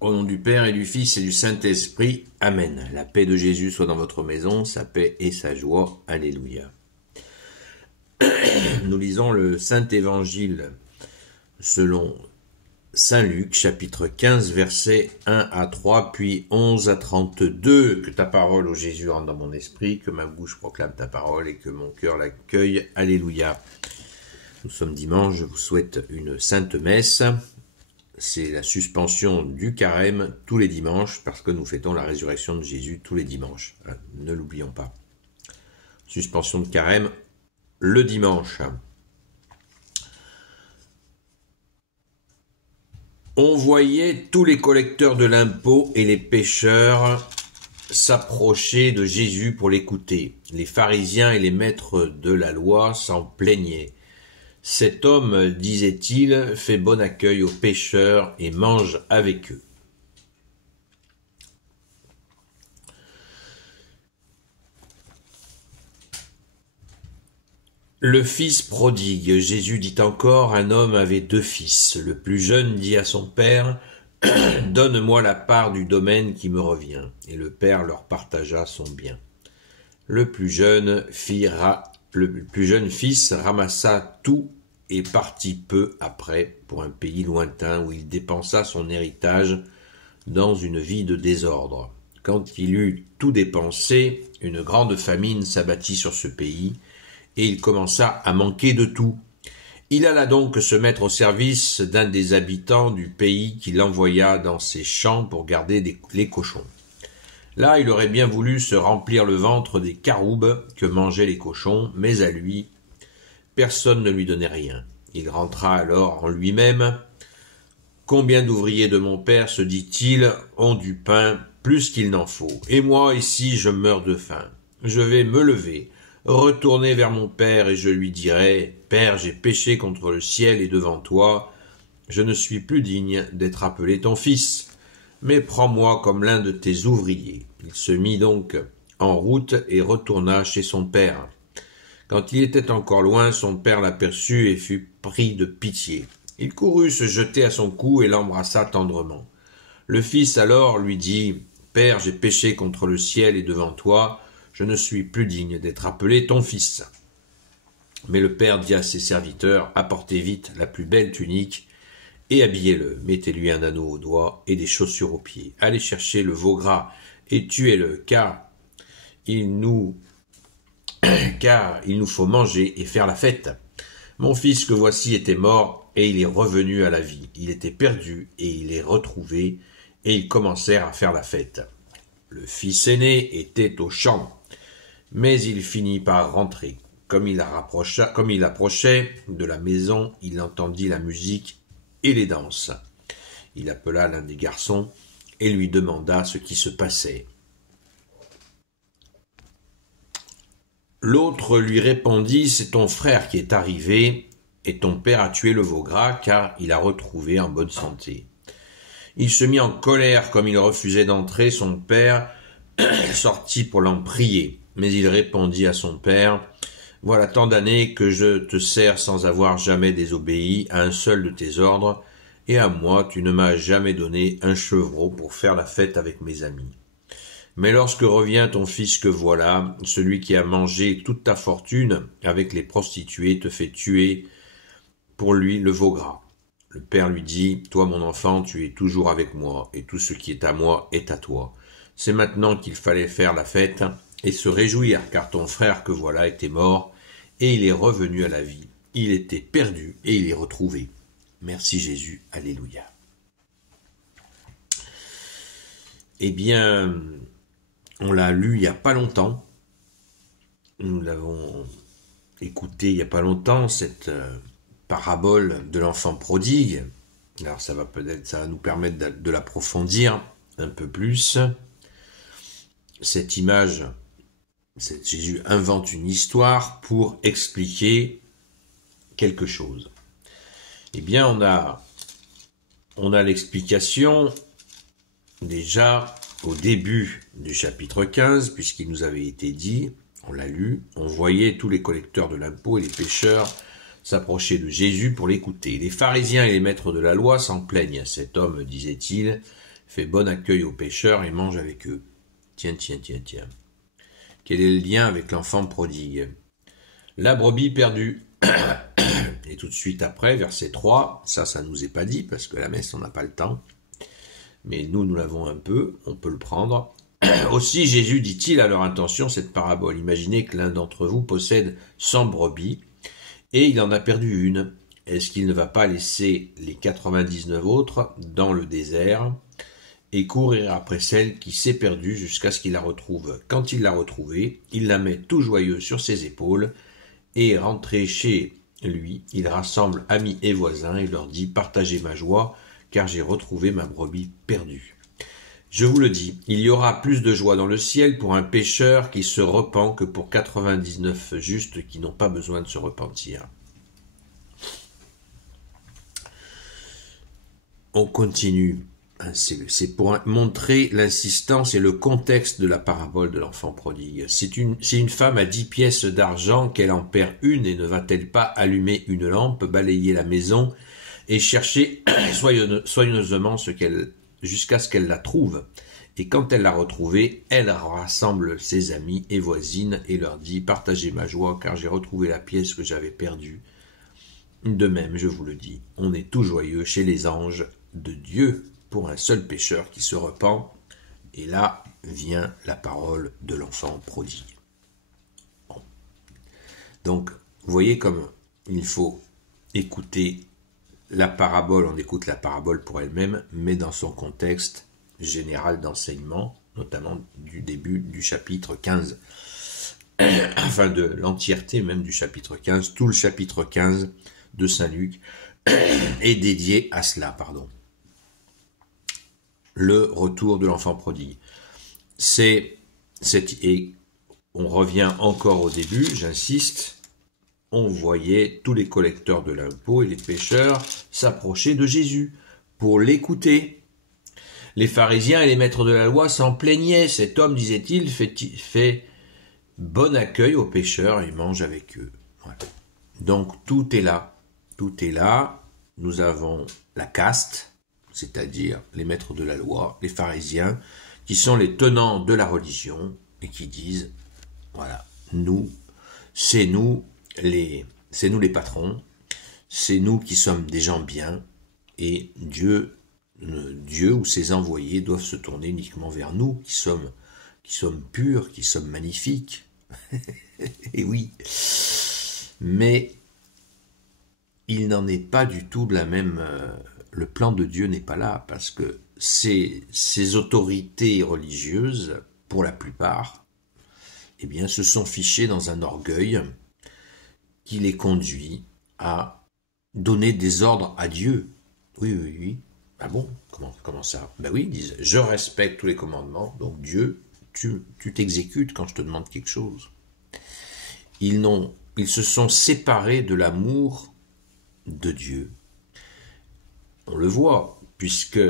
Au nom du Père et du Fils et du Saint-Esprit. Amen. La paix de Jésus soit dans votre maison, sa paix et sa joie. Alléluia. Nous lisons le Saint-Évangile selon Saint Luc, chapitre 15, versets 1 à 3, puis 11 à 32. Que ta parole, ô Jésus, rentre dans mon esprit, que ma bouche proclame ta parole et que mon cœur l'accueille. Alléluia. Nous sommes dimanche, je vous souhaite une sainte messe. C'est la suspension du carême tous les dimanches, parce que nous fêtons la résurrection de Jésus tous les dimanches. Ne l'oublions pas. Suspension de carême le dimanche. On voyait tous les collecteurs de l'impôt et les pécheurs s'approcher de Jésus pour l'écouter. Les pharisiens et les maîtres de la loi s'en plaignaient. Cet homme, disait-il, fait bon accueil aux pécheurs et mange avec eux. Le fils prodigue. Jésus dit encore, un homme avait 2 fils. Le plus jeune dit à son père, « Donne-moi la part du domaine qui me revient. » Et le père leur partagea son bien. Le plus jeune fils ramassa tout et partit peu après pour un pays lointain où il dépensa son héritage dans une vie de désordre. Quand il eut tout dépensé, une grande famine s'abattit sur ce pays et il commença à manquer de tout. Il alla donc se mettre au service d'un des habitants du pays qui l'envoya dans ses champs pour garder les cochons. Là, il aurait bien voulu se remplir le ventre des caroubes que mangeaient les cochons, mais à lui, personne ne lui donnait rien. Il rentra alors en lui-même. « Combien d'ouvriers de mon père, se dit-il, ont du pain plus qu'il n'en faut, et moi ici je meurs de faim. Je vais me lever, retourner vers mon père et je lui dirai, « Père, j'ai péché contre le ciel et devant toi, je ne suis plus digne d'être appelé ton fils, mais prends-moi comme l'un de tes ouvriers. » Il se mit donc en route et retourna chez son père. Quand il était encore loin, son père l'aperçut et fut pris de pitié. Il courut se jeter à son cou et l'embrassa tendrement. Le fils alors lui dit, « Père, j'ai péché contre le ciel et devant toi, je ne suis plus digne d'être appelé ton fils. » Mais le père dit à ses serviteurs, « Apportez vite la plus belle tunique et habillez-le, mettez-lui un anneau au doigt et des chaussures aux pieds. Allez chercher le veau gras et tuez-le, car il nous faut manger et faire la fête. Mon fils que voici était mort et il est revenu à la vie. Il était perdu et il est retrouvé et ils commencèrent à faire la fête. Le fils aîné était au champ, mais il finit par rentrer. Comme il approchait de la maison, il entendit la musique et les danses. Il appela l'un des garçons et lui demanda ce qui se passait. L'autre lui répondit, « C'est ton frère qui est arrivé, et ton père a tué le veau gras, car il a retrouvé en bonne santé. » Il se mit en colère comme il refusait d'entrer. Son père sortit pour l'en prier, mais il répondit à son père, « Voilà tant d'années que je te sers sans avoir jamais désobéi à un seul de tes ordres, et à moi tu ne m'as jamais donné un chevreau pour faire la fête avec mes amis. Mais lorsque revient ton fils que voilà, celui qui a mangé toute ta fortune avec les prostituées te fait tuer pour lui le veau gras. » Le père lui dit, « Toi mon enfant, tu es toujours avec moi, et tout ce qui est à moi est à toi. C'est maintenant qu'il fallait faire la fête et se réjouir, car ton frère que voilà était mort, et il est revenu à la vie. Il était perdu, et il est retrouvé. » Merci Jésus, alléluia. Eh bien, on l'a lu il n'y a pas longtemps. Nous l'avons écouté il n'y a pas longtemps, cette parabole de l'enfant prodigue. Alors ça va nous permettre de l'approfondir un peu plus. Cette image, Jésus invente une histoire pour expliquer quelque chose. Eh bien, on a l'explication déjà au début du chapitre 15, puisqu'il nous avait été dit, on l'a lu, on voyait tous les collecteurs de l'impôt et les pécheurs s'approcher de Jésus pour l'écouter. Les pharisiens et les maîtres de la loi s'en plaignent. Cet homme, disait-il, fait bon accueil aux pécheurs et mange avec eux. Tiens, tiens, tiens, tiens. Quel est le lien avec l'enfant prodigue? La brebis perdue. Et tout de suite après, verset 3, ça nous est pas dit, parce que la messe, on n'a pas le temps. Mais nous l'avons un peu, on peut le prendre. Aussi, Jésus dit-il à leur intention cette parabole. Imaginez que l'un d'entre vous possède 100 brebis, et il en a perdu une. Est-ce qu'il ne va pas laisser les 99 autres dans le désert et courir après celle qui s'est perdue jusqu'à ce qu'il la retrouve? Quand il l'a retrouvée, il la met tout joyeux sur ses épaules, et rentré chez lui, il rassemble amis et voisins et leur dit « Partagez ma joie, car j'ai retrouvé ma brebis perdue. » Je vous le dis, il y aura plus de joie dans le ciel pour un pécheur qui se repent que pour 99 justes qui n'ont pas besoin de se repentir. On continue. C'est pour montrer l'insistance et le contexte de la parabole de l'enfant prodigue. Si une femme a 10 pièces d'argent, qu'elle en perd une, et ne va-t-elle pas allumer une lampe, balayer la maison et chercher soigneusement jusqu'à ce qu'elle la trouve? Et quand elle l'a retrouvée, elle rassemble ses amis et voisines et leur dit « Partagez ma joie, car j'ai retrouvé la pièce que j'avais perdue. » De même, je vous le dis, on est tout joyeux chez les anges de Dieu pour un seul pécheur qui se repent. Et là vient la parole de l'enfant prodigue. Bon. Donc, vous voyez comme il faut écouter la parabole, on écoute la parabole pour elle-même, mais dans son contexte général d'enseignement, notamment du début du chapitre 15, enfin de l'entièreté même du chapitre 15, tout le chapitre 15 de Saint Luc est dédié à cela, le retour de l'enfant prodigue. Et on revient encore au début, j'insiste, on voyait tous les collecteurs de l'impôt et les pécheurs s'approcher de Jésus pour l'écouter. Les pharisiens et les maîtres de la loi s'en plaignaient. Cet homme, disait-il, fait bon accueil aux pécheurs et mange avec eux. Voilà. Donc tout est là. Tout est là. Nous avons la caste, c'est-à-dire les maîtres de la loi, les pharisiens, qui sont les tenants de la religion et qui disent, voilà, c'est nous les patrons, c'est nous qui sommes des gens bien, et Dieu ou ses envoyés doivent se tourner uniquement vers nous, qui sommes purs, qui sommes magnifiques. Et oui, mais il n'en est pas du tout de la même... le plan de Dieu n'est pas là, parce que ces autorités religieuses, pour la plupart, eh bien, se sont fichées dans un orgueil qui les conduit à donner des ordres à Dieu. Oui. Ah bon? Comment ça? Ben oui, ils disent, je respecte tous les commandements, donc Dieu, tu t'exécutes quand je te demande quelque chose. Ils se sont séparés de l'amour de Dieu. On le voit, puisque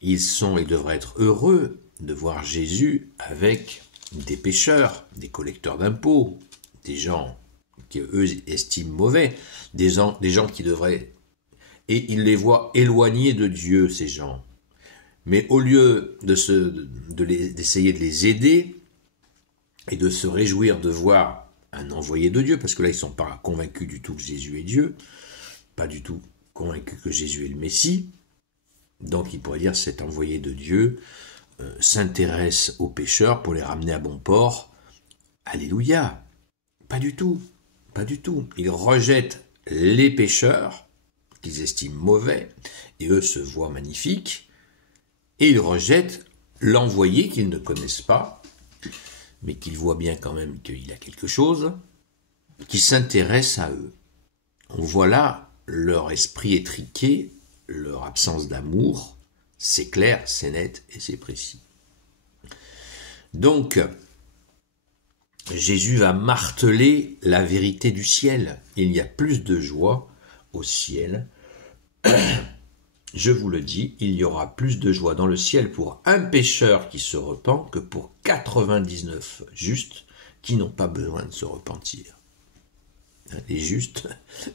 ils devraient être heureux de voir Jésus avec des pécheurs, des collecteurs d'impôts, des gens qu'eux estiment mauvais, des gens qui devraient... Et ils les voient éloignés de Dieu, ces gens. Mais au lieu d'essayer de les aider et de se réjouir de voir un envoyé de Dieu, parce que là, ils ne sont pas convaincus du tout que Jésus est Dieu, pas du tout convaincus que Jésus est le Messie, donc il pourrait dire cet envoyé de Dieu s'intéresse aux pécheurs pour les ramener à bon port. Alléluia. Pas du tout. Il rejette les pécheurs qu'ils estiment mauvais, et eux se voient magnifiques, et il rejette l'envoyé qu'ils ne connaissent pas, mais qu'ils voient bien quand même qu'il a quelque chose, qui s'intéresse à eux. On voit là leur esprit étriqué, leur absence d'amour, c'est clair, c'est net et c'est précis. Donc, Jésus va marteler la vérité du ciel. Il y a plus de joie au ciel. Je vous le dis, il y aura plus de joie dans le ciel pour un pécheur qui se repent que pour 99 justes qui n'ont pas besoin de se repentir. Les justes,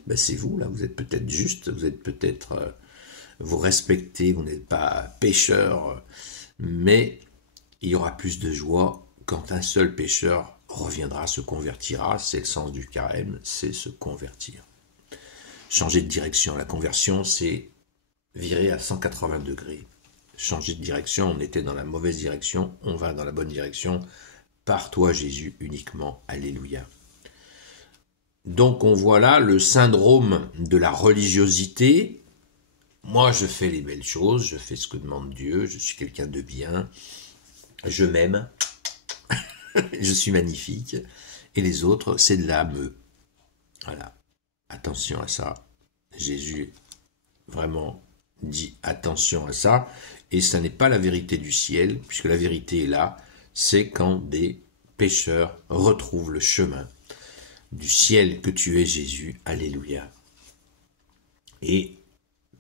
ben c'est vous, là, vous êtes peut-être justes, vous êtes peut-être vous respectez, vous n'êtes pas pécheur, mais il y aura plus de joie quand un seul pécheur reviendra, se convertira. C'est le sens du carême, c'est se convertir. Changer de direction. La conversion, c'est virer à 180 degrés. Changer de direction, on était dans la mauvaise direction, on va dans la bonne direction. Par toi, Jésus, uniquement. Alléluia. Donc on voit là le syndrome de la religiosité. Moi, je fais les belles choses, je fais ce que demande Dieu, je suis quelqu'un de bien, je m'aime, je suis magnifique, et les autres, c'est de la me. Voilà, attention à ça. Jésus vraiment dit attention à ça, et ça n'est pas la vérité du ciel, puisque la vérité est là, c'est quand des pécheurs retrouvent le chemin du ciel que tu es, Jésus. Alléluia. Et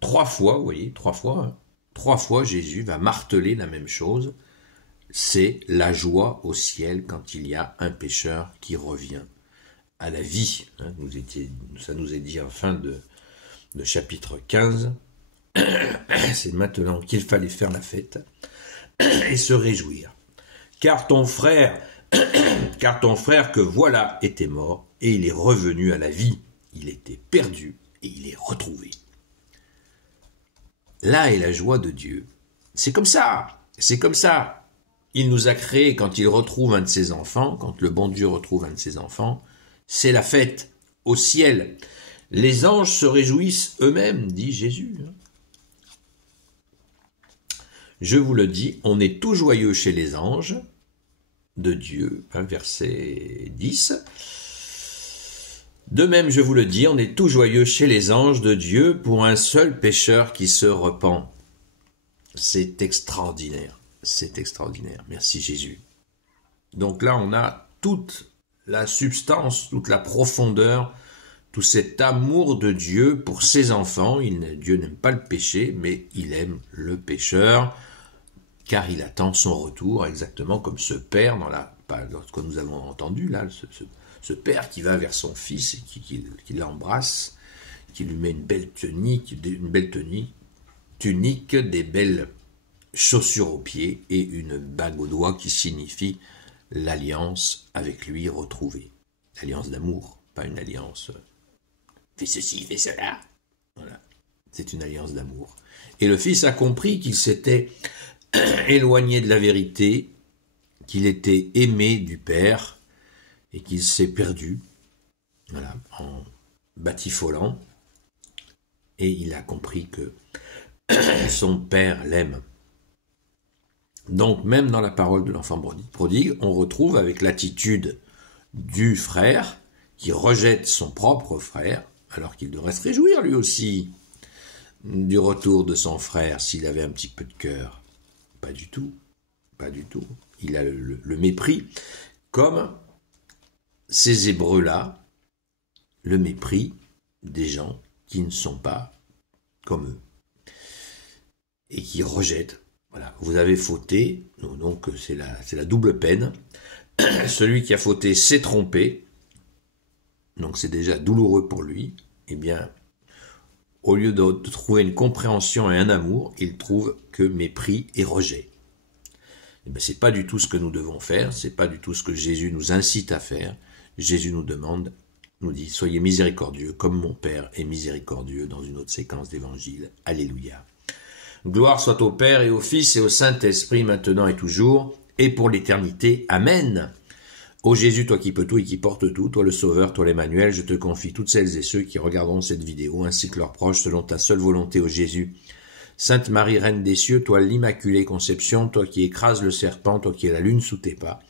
3 fois, vous voyez, 3 fois, Jésus va marteler la même chose. C'est la joie au ciel quand il y a un pécheur qui revient à la vie. Ça nous est dit en fin de chapitre 15. C'est maintenant qu'il fallait faire la fête et se réjouir. Car ton frère que voilà était mort et il est revenu à la vie. Il était perdu et il est retrouvé. Là est la joie de Dieu. C'est comme ça. Il nous a créés quand il retrouve un de ses enfants, quand le bon Dieu retrouve un de ses enfants, c'est la fête au ciel. Les anges se réjouissent eux-mêmes, dit Jésus. Je vous le dis, on est tout joyeux chez les anges de Dieu, verset 10. De même, je vous le dis, on est tout joyeux chez les anges de Dieu pour un seul pécheur qui se repent. C'est extraordinaire, merci Jésus. Donc là, on a toute la substance, toute la profondeur, tout cet amour de Dieu pour ses enfants. Dieu n'aime pas le péché, mais il aime le pécheur, car il attend son retour, exactement comme ce père dans ce que nous avons entendu là, ce père qui va vers son fils et qui l'embrasse, qui lui met une belle tunique, des belles chaussures aux pieds et une bague au doigt qui signifie l'alliance avec lui retrouvée. L'alliance d'amour, pas une alliance fais ceci, fais cela. Voilà, c'est une alliance d'amour. Et le fils a compris qu'il s'était éloigné de la vérité, qu'il était aimé du Père et qu'il s'est perdu, voilà, en batifolant, et il a compris que son Père l'aime. Donc même dans la parole de l'enfant prodigue, on retrouve avec l'attitude du frère qui rejette son propre frère, alors qu'il devrait se réjouir lui aussi du retour de son frère s'il avait un petit peu de cœur. Pas du tout. Il a le mépris, comme ces Hébreux-là, le mépris des gens qui ne sont pas comme eux et qui rejettent. Voilà, vous avez fauté, donc c'est la double peine. Celui qui a fauté s'est trompé, donc c'est déjà douloureux pour lui. Eh bien, au lieu de trouver une compréhension et un amour, il trouve que mépris et rejet. Eh bien, c'est pas du tout ce que nous devons faire, c'est pas du tout ce que Jésus nous incite à faire. Jésus nous dit, soyez miséricordieux comme mon Père est miséricordieux, dans une autre séquence d'évangile. Alléluia. Gloire soit au Père et au Fils et au Saint-Esprit, maintenant et toujours, et pour l'éternité. Amen. Ô Jésus, toi qui peux tout et qui portes tout, toi le Sauveur, toi l'Emmanuel, je te confie toutes celles et ceux qui regarderont cette vidéo, ainsi que leurs proches, selon ta seule volonté, ô Jésus. Sainte Marie, Reine des cieux, toi l'Immaculée Conception, toi qui écrases le serpent, toi qui es la lune sous tes pas,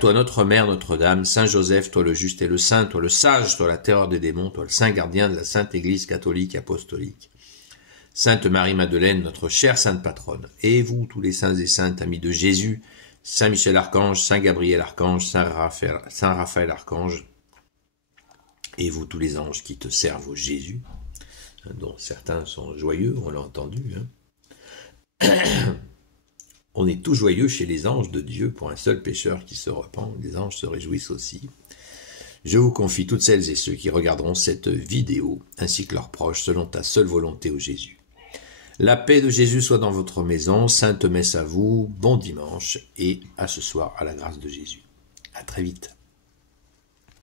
toi notre Mère, Notre-Dame, Saint Joseph, toi le juste et le saint, toi le sage, toi la terreur des démons, toi le saint gardien de la Sainte Église catholique apostolique. Sainte Marie-Madeleine, notre chère Sainte Patronne, et vous, tous les saints et saintes, amis de Jésus, Saint Michel Archange, Saint Gabriel Archange, Saint Raphaël Archange, et vous, tous les anges qui te servent au Jésus, dont certains sont joyeux, on l'a entendu. On est tout joyeux chez les anges de Dieu pour un seul pécheur qui se repent. Les anges se réjouissent aussi. Je vous confie toutes celles et ceux qui regarderont cette vidéo, ainsi que leurs proches, selon ta seule volonté, ô Jésus. La paix de Jésus soit dans votre maison. Sainte messe à vous. Bon dimanche et à ce soir à la grâce de Jésus. À très vite.